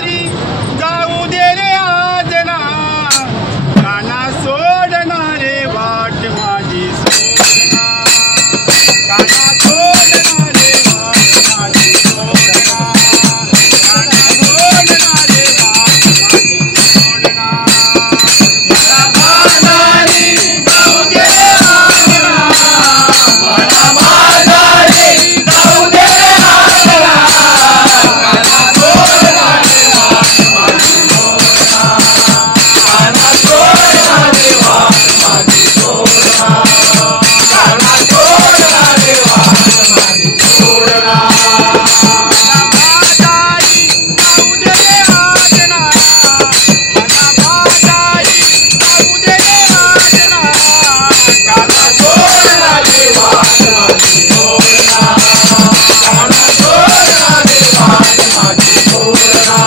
दारी जाऊ दे रे आज ना काना सोडणारे वाट माझी सोडना काना सोडणारे वाट माझी सोडना काना सोडणारे वाट माझी सोडना मला बाजारी जाऊ दे रे आज ना मला बाजारी जाऊ दे रे आज ना काना सोडणारे वाट माझी सोडना काना सोडणारे वाट माझी सोडना काना सोडणारे वाट माझी सोडना मला बाजारी जाऊ दे रे आज ना मला बाजारी जाऊ दे रे आज ना काना सोडणारे वाट माझी सोडना काना सोडणारे वाट माझी सोडना